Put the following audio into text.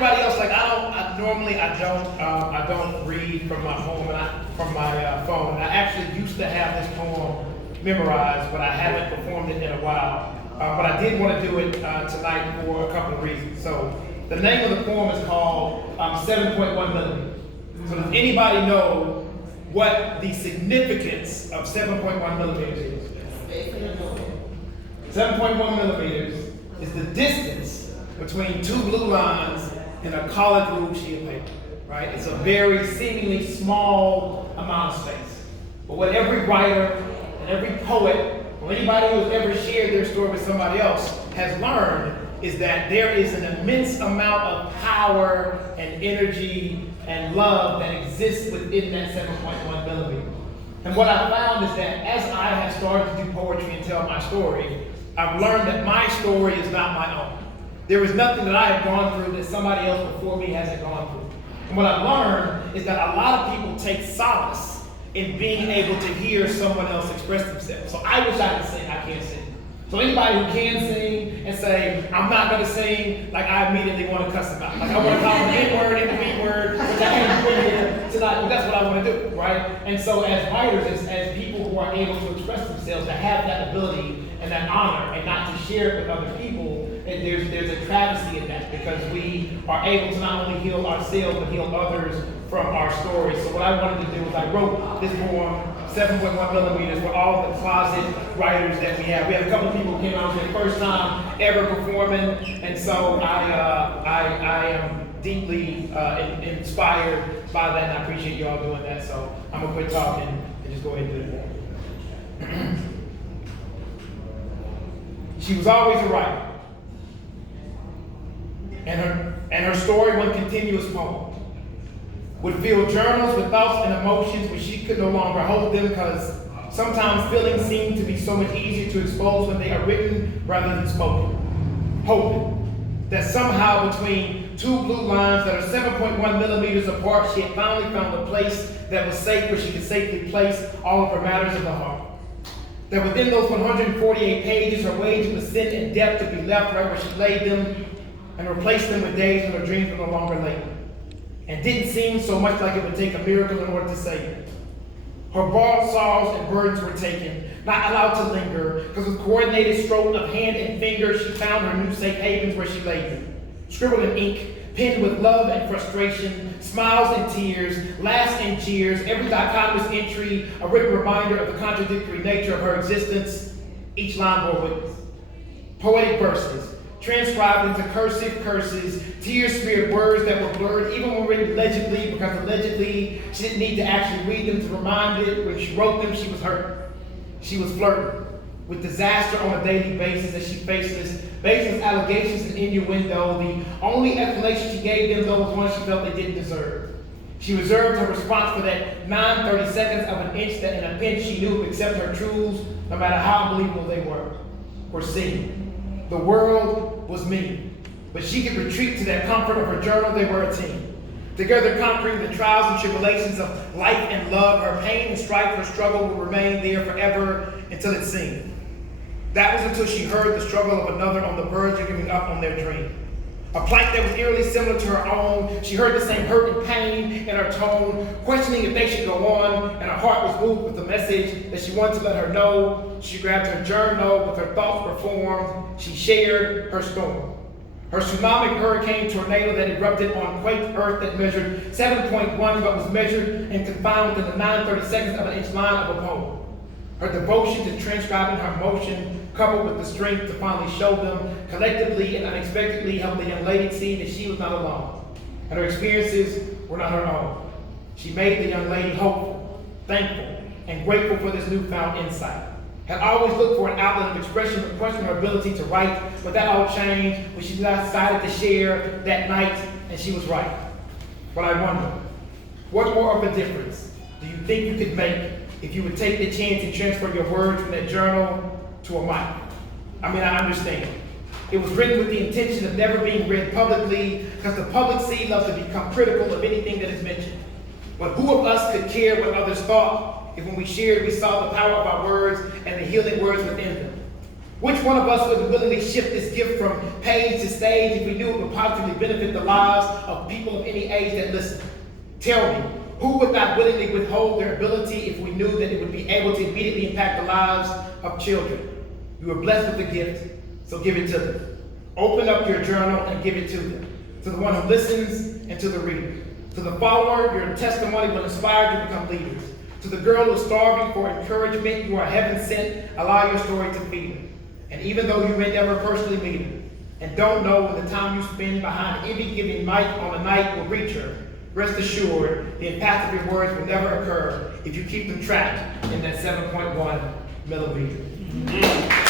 Everybody else, like I don't read from my home from my phone. And I actually used to have this poem memorized, but I haven't performed it in a while. But I did want to do it tonight for a couple of reasons. So the name of the poem is called 7.1 millimeters. So does anybody know what the significance of 7.1 millimeters is? 7.1 millimeters is the distance between two blue lines in a college ruled sheet of paper, right? It's a very seemingly small amount of space. But what every writer and every poet or anybody who has ever shared their story with somebody else has learned is that there is an immense amount of power and energy and love that exists within that 7.1 millimeter. And what I found is that as I have started to do poetry and tell my story, I've learned that my story is not my own. There is nothing that I have gone through that somebody else before me hasn't gone through. And what I've learned is that a lot of people take solace in being able to hear someone else express themselves. So I wish I could sing, I can't sing. So anybody who can sing and say, I'm not going to sing, like I immediately want to cuss them out. Like I want to call them the N-word and the B-word, which I can't put here tonight, but that's what I want to do, right? And so as writers, as people who are able to express themselves, to have that ability and that honor and not to share it with other people, and there's a travesty in that because we are able to not only heal ourselves, but heal others from our stories. So what I wanted to do was I wrote this poem, 7.1 millimeters, for all the closet writers that we have. We have a couple of people who came out for the first time ever performing, and so I am deeply inspired by that, and I appreciate you all doing that. So I'm gonna quit talking and just go ahead and do it. She was always a writer, and her story, one continuous poem, would fill journals with thoughts and emotions when she could no longer hold them because sometimes feelings seem to be so much easier to expose when they are written rather than spoken. Hoping that somehow between two blue lines that are 7.1 millimeters apart, she had finally found a place that was safe where she could safely place all of her matters of the heart. That within those 148 pages, her ways of sin and depth could be left right where she laid them and replaced them with days when her dreams were no longer late. And didn't seem so much like it would take a miracle in order to save her. Her borrowed sorrows and burdens were taken, not allowed to linger, because with coordinated stroke of hand and finger, she found her new safe havens where she laid them. Scribbled in ink, penned with love and frustration, smiles and tears, laughs and cheers, every dichotomous entry, a written reminder of the contradictory nature of her existence, each line bore witness. Poetic verses, transcribed into cursive curses, tear-smeared words that were blurred, even when written legibly, because allegedly she didn't need to actually read them to remind it. When she wrote them, she was hurt. She was flirting with disaster on a daily basis as she faced this baseless allegations and innuendo. The only explanation she gave them, though, was one she felt they didn't deserve. She reserved her response for that 9/32 of an inch that in a pinch she knew would accept her truths, no matter how believable they were seen. The world was mean, but she could retreat to that comfort of her journal. They were a team. Together conquering the trials and tribulations of life and love, her pain and strife, her struggle will remain there forever until it seemed. That was until she heard the struggle of another on the verge of giving up on their dream. A plight that was eerily similar to her own. She heard the same hurt and pain in her tone, questioning if they should go on, and her heart was moved with the message that she wanted to let her know. She grabbed her journal with her thoughts were formed. She shared her storm. Her tsunami hurricane tornado that erupted on quaked earth that measured 7.1 but was measured and confined within the 9/32 of an inch line of a poem. Her devotion to transcribing her emotion, coupled with the strength to finally show them, collectively and unexpectedly helped the young lady see that she was not alone, and her experiences were not her own. She made the young lady hopeful, thankful, and grateful for this newfound insight. Had always looked for an outlet of expression, but questioned her ability to write, but that all changed when she decided to share that night, and she was right. But I wonder, what more of a difference do you think you could make if you would take the chance and transfer your words from that journal to a mic? I mean, I understand. It was written with the intention of never being read publicly because the public sea loves to become critical of anything that is mentioned. But who of us could care what others thought if when we shared we saw the power of our words and the healing words within them? Which one of us would willingly shift this gift from page to stage if we knew it would positively benefit the lives of people of any age that listen? Tell me, who would not willingly withhold their ability if we knew that it would be able to immediately impact the lives of children? You are blessed with the gift, so give it to them. Open up your journal and give it to them. To the one who listens and to the reader. To the follower, your testimony will inspire you to become leaders. To the girl who is starving for encouragement, you are heaven sent. Allow your story to feed her. And even though you may never personally meet her, and don't know when the time you spend behind any given mic on a night will reach her, rest assured, the impact of your words will never occur if you keep them trapped in that 7.1 millimeter.